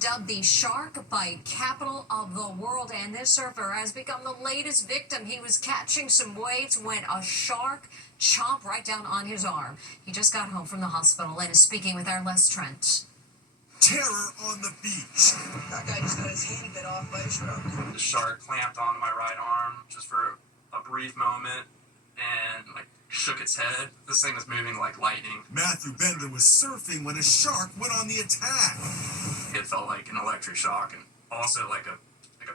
Dubbed the shark bite capital of the world, and this surfer has become the latest victim. He was catching some waves when a shark chomped right down on his arm. He just got home from the hospital and is speaking with our Les Trent. Terror on the beach. That guy just got his hand bit off by a shark. The shark clamped onto my right arm just for a brief moment and shook its head. This thing was moving like lightning. Matthew Bender was surfing when a shark went on the attack. It felt like an electric shock and also like a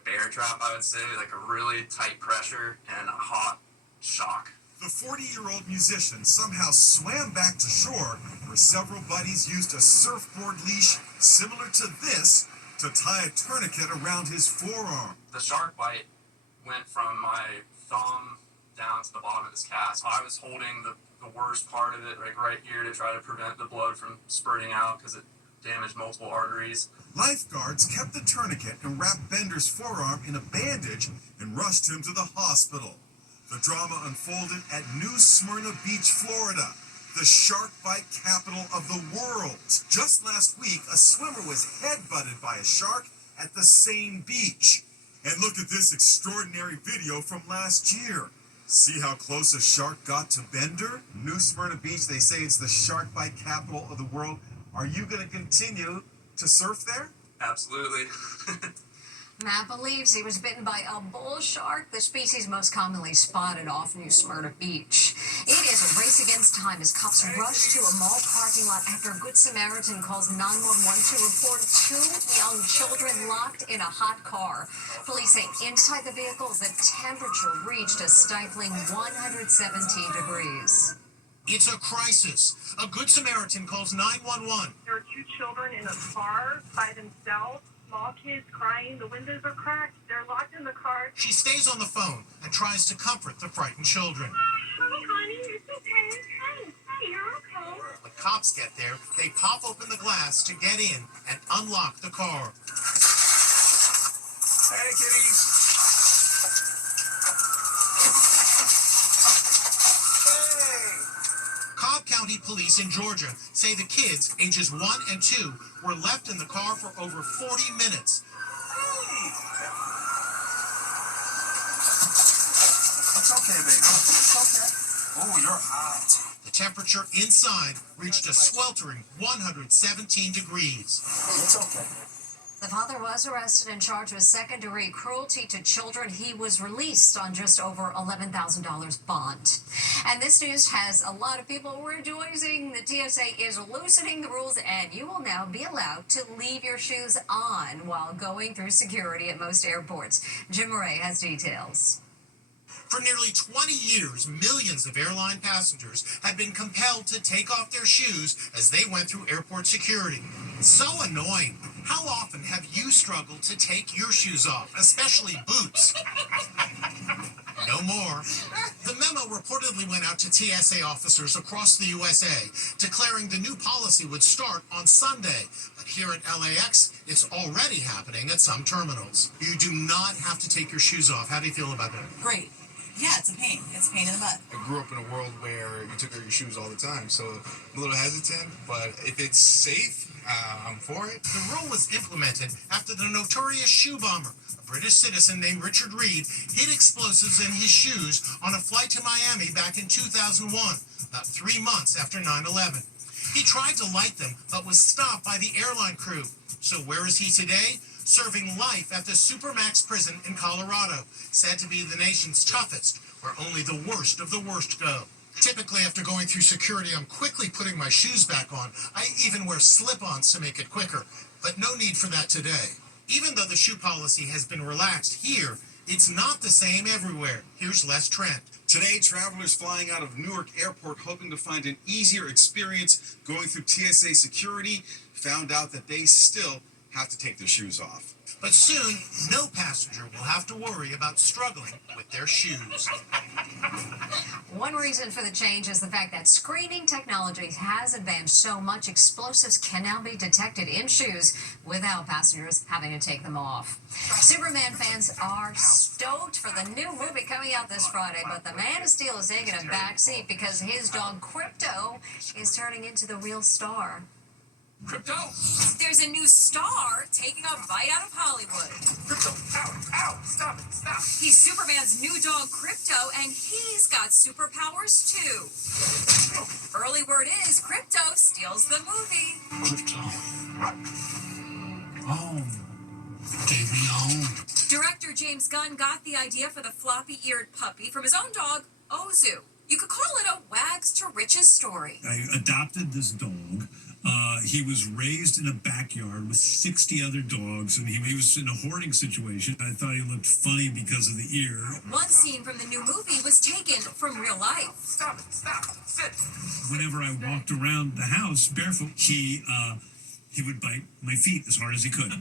bear trap, I would say, like a really tight pressure and a hot shock. The 40-year-old musician somehow swam back to shore where several buddies used a surfboard leash similar to this to tie a tourniquet around his forearm. The shark bite went from my thumb down to the bottom of his calf. I was holding the worst part of it right here to try to prevent the blood from spurting out because it damaged multiple arteries. Lifeguards kept the tourniquet and wrapped Bender's forearm in a bandage and rushed him to the hospital. The drama unfolded at New Smyrna Beach, Florida, the shark bite capital of the world. Just last week, a swimmer was head-butted by a shark at the same beach. And look at this extraordinary video from last year. See how close a shark got to Bender? New Smyrna Beach, they say it's the shark bite capital of the world. Are you going to continue to surf there? Absolutely. Matt believes he was bitten by a bull shark, the species most commonly spotted off New Smyrna Beach. It is a race against time as cops rush to a mall parking lot after a Good Samaritan calls 911 to report two young children locked in a hot car. Police say inside the vehicle, the temperature reached a stifling 117 degrees. It's a crisis. A Good Samaritan calls 911. There are two children in a car by themselves. Small kids crying. The windows are cracked. They're locked in the car. She stays on the phone and tries to comfort the frightened children. Hi, honey. It's okay. Hey, you're okay. When cops get there, they pop open the glass to get in and unlock the car. Hey, kitties. Cobb County Police in Georgia say the kids, ages 1 and 2, were left in the car for over 40 minutes. It's okay, baby. It's okay. Oh, you're hot. The temperature inside reached a sweltering 117 degrees. It's okay. The father was arrested and charged with second-degree cruelty to children. He was released on just over $11,000 bond. And this news has a lot of people rejoicing. The TSA is loosening the rules, and you will now be allowed to leave your shoes on while going through security at most airports. Jim Murray has details. For nearly 20 years, millions of airline passengers have been compelled to take off their shoes as they went through airport security. So annoying. How often have you struggled to take your shoes off, especially boots? No more. The memo reportedly went out to TSA officers across the USA, declaring the new policy would start on Sunday. But here at LAX, it's already happening at some terminals. You do not have to take your shoes off. How do you feel about that? Great. Yeah, it's a pain. It's a pain in the butt. I grew up in a world where you took off your shoes all the time, so I'm a little hesitant, but if it's safe, I'm for it. The rule was implemented after the notorious shoe bomber, a British citizen named Richard Reed, hid explosives in his shoes on a flight to Miami back in 2001, about 3 months after 9/11. He tried to light them, but was stopped by the airline crew. So where is he today? Serving life at the Supermax prison in Colorado, said to be the nation's toughest, where only the worst of the worst go. Typically, after going through security, I'm quickly putting my shoes back on. I even wear slip-ons to make it quicker, but no need for that today. Even though the shoe policy has been relaxed here, it's not the same everywhere. Here's Les Trent. Today, travelers flying out of Newark Airport hoping to find an easier experience going through TSA security found out that they still have to take their shoes off. But soon, no passenger will have to worry about struggling with their shoes. One reason for the change is the fact that screening technology has advanced so much explosives can now be detected in shoes without passengers having to take them off. Superman fans are stoked for the new movie coming out this Friday, but the Man of Steel is taking a back seat because his dog Crypto is turning into the real star. Crypto? There's a new star taking a bite out of Hollywood. Crypto, ow, ow, stop it, stop. He's Superman's new dog, Crypto, and he's got superpowers too. Early word is Crypto steals the movie. Crypto. Home. Take me home. Director James Gunn got the idea for the floppy-eared puppy from his own dog, Ozu. You could call it a wags to riches story. I adopted this dog. He was raised in a backyard with 60 other dogs, and he was in a hoarding situation. I thought he looked funny because of the ear. One scene from the new movie was taken from real life. Stop it, stop, sit. Whenever I walked around the house barefoot, he would bite my feet as hard as he could.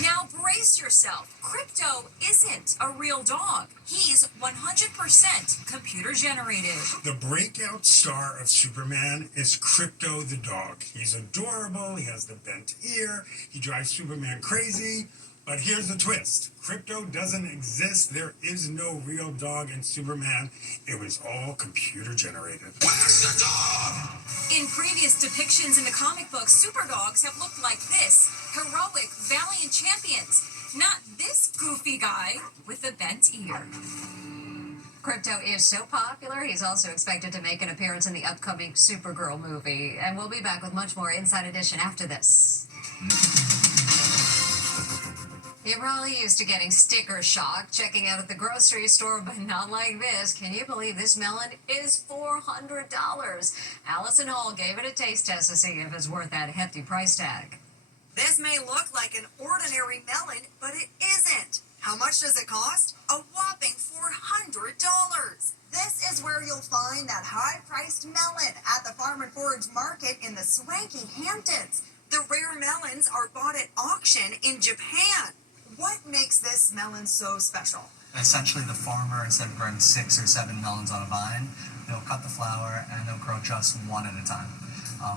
Now brace yourself. Crypto isn't a real dog. He's 100% computer generated. The breakout star of Superman is Crypto the dog. He's adorable, he has the bent ear, he drives Superman crazy. But here's the twist. Crypto doesn't exist. There is no real dog in Superman. It was all computer generated. Where's the dog? In previous depictions in the comic books, super dogs have looked like this. Heroic, valiant champions. Not this goofy guy with the bent ear. Crypto is so popular, he's also expected to make an appearance in the upcoming Supergirl movie. And we'll be back with much more Inside Edition after this. You're probably used to getting sticker shock checking out at the grocery store, but not like this. Can you believe this melon is $400? Allison Hall gave it a taste test to see if it's worth that hefty price tag. This may look like an ordinary melon, but it isn't. How much does it cost? A whopping $400. This is where you'll find that high-priced melon at the Farm and Forage Market in the swanky Hamptons. The rare melons are bought at auction in Japan. What makes this melon so special? Essentially, the farmer, instead of growing 6 or 7 melons on a vine, they'll cut the flower and they'll grow just one at a time.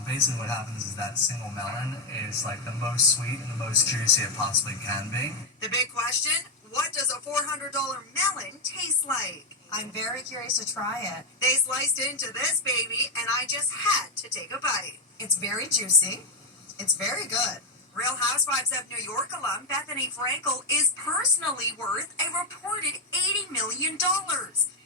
Basically what happens is that single melon is like the most sweet and the most juicy it possibly can be. The big question, what does a $400 melon taste like? I'm very curious to try it. They sliced into this baby and I just had to take a bite. It's very juicy. It's very good. Real Housewives of New York alum Bethany Frankel is personally worth a reported $80 million.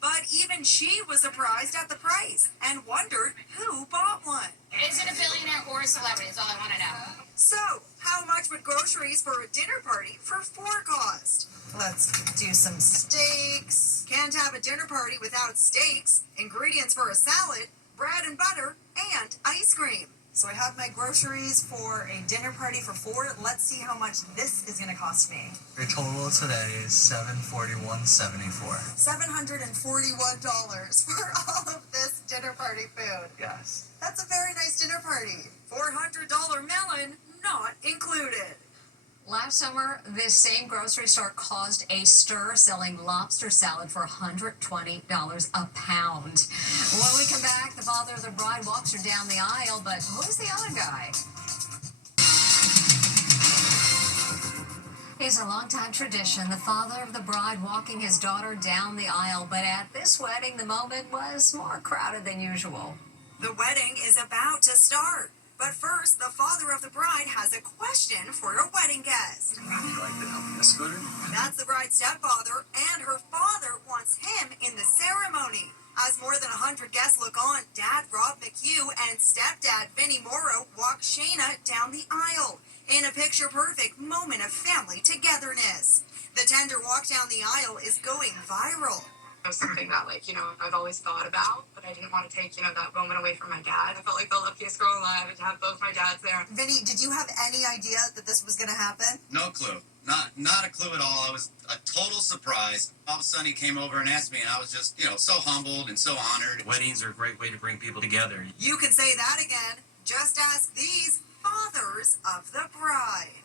But even she was surprised at the price and wondered who bought one. Is it a billionaire or a celebrity is all I want to know. So, how much would groceries for a dinner party for 4 cost? Let's do some steaks. Can't have a dinner party without steaks, ingredients for a salad, bread and butter, and ice cream. So I have my groceries for a dinner party for 4. Let's see how much this is going to cost me. Your total today is $741.74. $741 for all of this dinner party food. Yes. That's a very nice dinner party. $400 melon not included. Last summer, this same grocery store caused a stir selling lobster salad for $120 a pound. When we come back, the father of the bride walks her down the aisle, but who's the other guy? It's a long-time tradition, the father of the bride walking his daughter down the aisle, but at this wedding, the moment was more crowded than usual. The wedding is about to start. But first, the father of the bride has a question for a wedding guest. Would you like to help me escort her? That's the bride's stepfather, and her father wants him in the ceremony. As more than 100 guests look on, Dad Rob McHugh and stepdad Vinnie Morrow walk Shayna down the aisle in a picture-perfect moment of family togetherness. The tender walk down the aisle is going viral. It was something that, I've always thought about, but I didn't want to take, that moment away from my dad. I felt like the luckiest girl alive and to have both my dads there. Vinny, did you have any idea that this was going to happen? No clue. Not a clue at all. I was a total surprise. All of a sudden he came over and asked me, and I was just, so humbled and so honored. Weddings are a great way to bring people together. You can say that again. Just ask these fathers of the bride.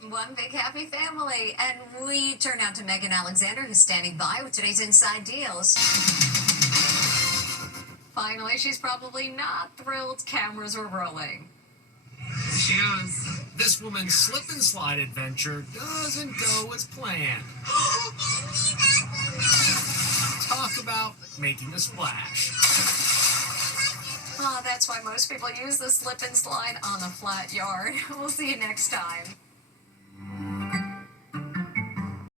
One big happy family. And we turn now to Megan Alexander, who's standing by with today's Inside Deals. Finally, she's probably not thrilled cameras were rolling. She goes. This woman's slip and slide adventure doesn't go as planned. Talk about making a splash. Oh, that's why most people use the slip and slide on a flat yard. We'll see you next time.